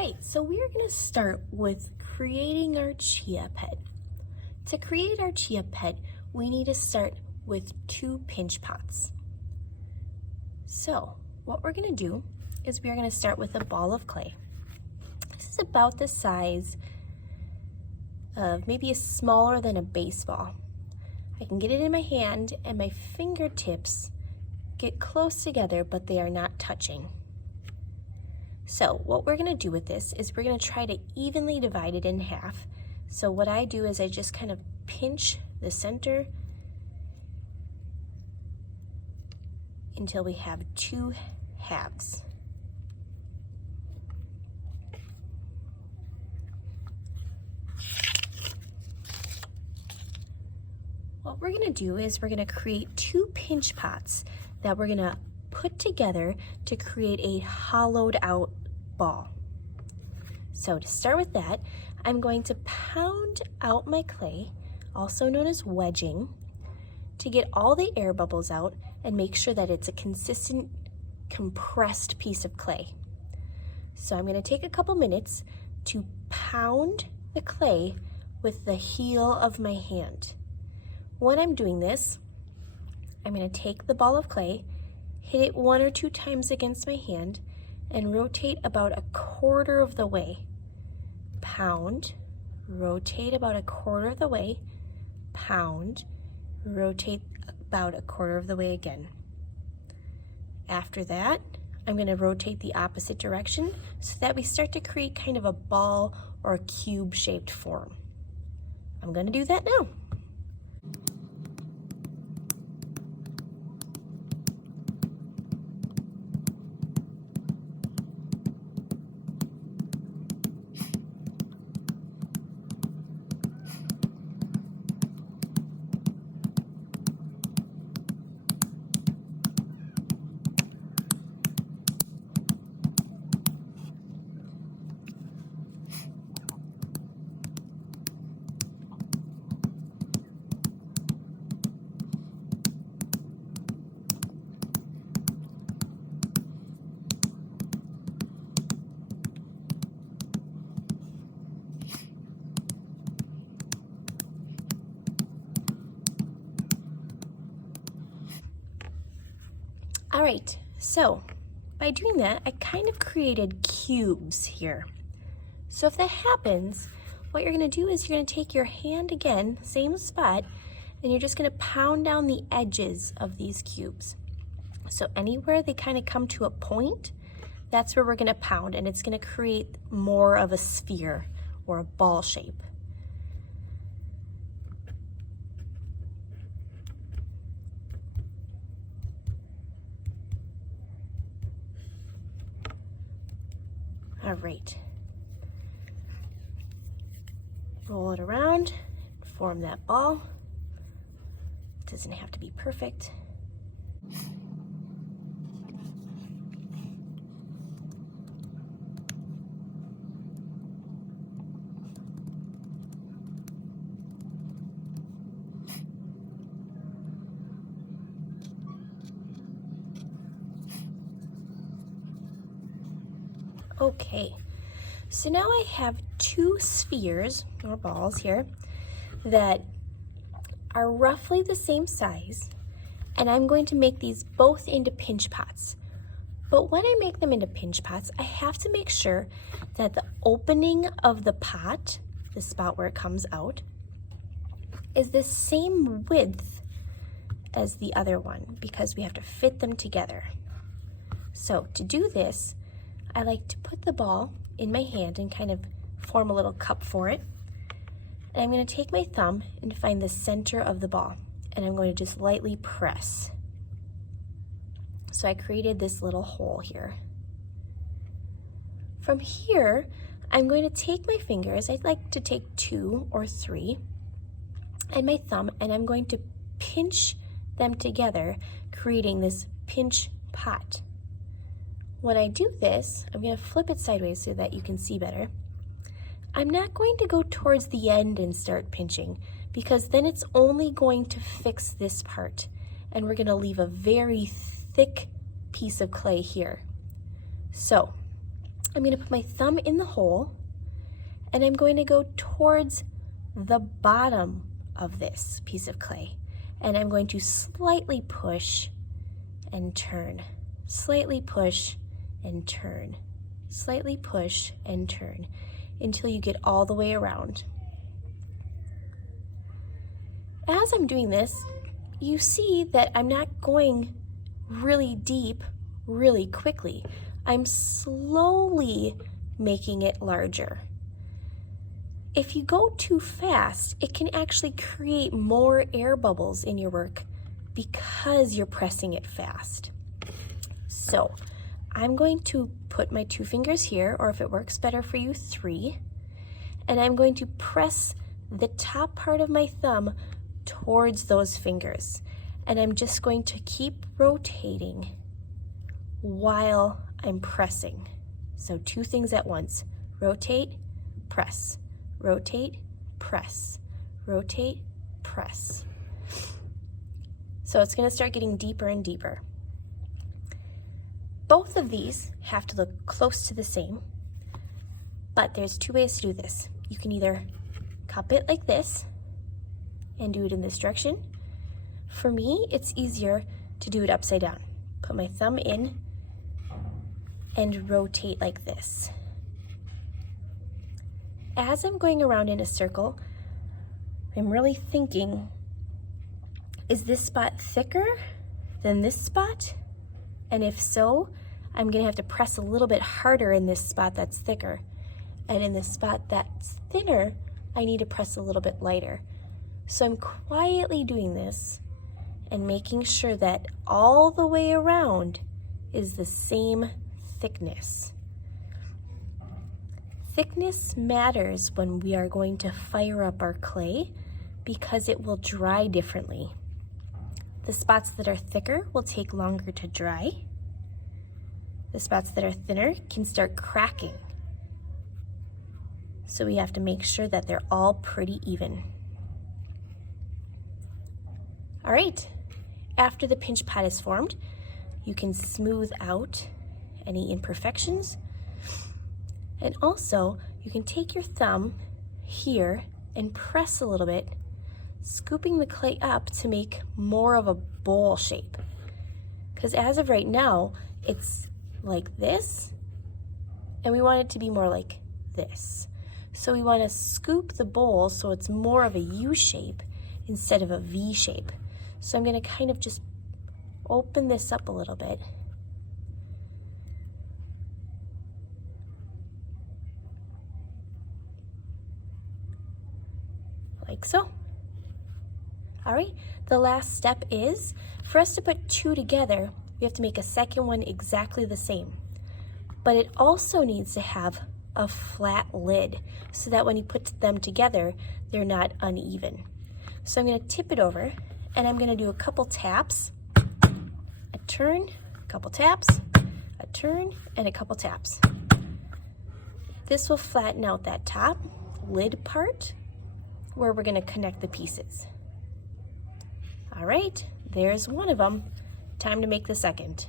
right, so we're going to start with creating our chia pet. To create our chia pet, we need to start with 2 pinch pots. So what we're going to do is we're going to start with a ball of clay. This is about the size of maybe smaller than a baseball. I can get it in my hand and my fingertips get close together, but they are not touching. So what we're going to do with this is we're going to try to evenly divide it in half. So what I do is I just kind of pinch the center until we have 2 halves. What we're going to do is we're going to create 2 pinch pots that we're going to put together to create a hollowed out ball. So to start with that, I'm going to pound out my clay, also known as wedging, to get all the air bubbles out and make sure that it's a consistent, compressed piece of clay. So I'm going to take a couple minutes to pound the clay with the heel of my hand. When I'm doing this, I'm going to take the ball of clay, hit it 1 or 2 times against my hand, and rotate about a quarter of the way. Pound, rotate about a quarter of the way, pound, rotate about a quarter of the way again. After that, I'm going to rotate the opposite direction so that we start to create kind of a ball or a cube-shaped form. I'm going to do that now. All right, so by doing that, I kind of created cubes here. So if that happens, what you're going to do is you're going to take your hand again, same spot, and you're just going to pound down the edges of these cubes. So anywhere they kind of come to a point, that's where we're going to pound, and it's going to create more of a sphere or a ball shape. All right, roll it around, form that ball. It doesn't have to be perfect. Okay, so now I have 2 spheres or balls here that are roughly the same size, and I'm going to make these both into pinch pots. But when I make them into pinch pots, I have to make sure that the opening of the pot, the spot where it comes out, is the same width as the other one because we have to fit them together. So to do this, I like to put the ball in my hand and kind of form a little cup for it. And I'm going to take my thumb and find the center of the ball, and I'm going to just lightly press. So I created this little hole here. From here, I'm going to take my fingers, I'd like to take 2 or 3, and my thumb, and I'm going to pinch them together, creating this pinch pot. When I do this, I'm going to flip it sideways so that you can see better. I'm not going to go towards the end and start pinching because then it's only going to fix this part, and we're going to leave a very thick piece of clay here. So I'm going to put my thumb in the hole, and I'm going to go towards the bottom of this piece of clay. And I'm going to slightly push and turn, slightly push and turn, slightly push and turn until you get all the way around. As I'm doing this, you see that I'm not going really deep really quickly. I'm slowly making it larger. If you go too fast, it can actually create more air bubbles in your work because you're pressing it fast. So I'm going to put my 2 fingers here, or if it works better for you, 3, and I'm going to press the top part of my thumb towards those fingers. And I'm just going to keep rotating while I'm pressing. So 2 things at once: rotate, press, rotate, press, rotate, press. So it's going to start getting deeper and deeper. Both of these have to look close to the same, but there's 2 ways to do this. You can either cup it like this and do it in this direction. For me, it's easier to do it upside down. Put my thumb in and rotate like this. As I'm going around in a circle, I'm really thinking, is this spot thicker than this spot? And if so, I'm gonna have to press a little bit harder in this spot that's thicker. And in this spot that's thinner, I need to press a little bit lighter. So I'm quietly doing this and making sure that all the way around is the same thickness. Thickness matters when we are going to fire up our clay because it will dry differently. The spots that are thicker will take longer to dry. The spots that are thinner can start cracking. So we have to make sure that they're all pretty even. All right, after the pinch pot is formed, you can smooth out any imperfections. And also, you can take your thumb here and press a little bit, scooping the clay up to make more of a bowl shape. Because as of right now, it's like this, and we want it to be more like this. So we want to scoop the bowl so it's more of a U shape instead of a V shape. So I'm going to kind of just open this up a little bit. Like so. All right, the last step is, for us to put 2 together, we have to make a second one exactly the same. But it also needs to have a flat lid so that when you put them together, they're not uneven. So I'm going to tip it over, and I'm going to do a couple taps, a turn, a couple taps, a turn, and a couple taps. This will flatten out that top lid part where we're going to connect the pieces. All right, there's one of them. Time to make the second.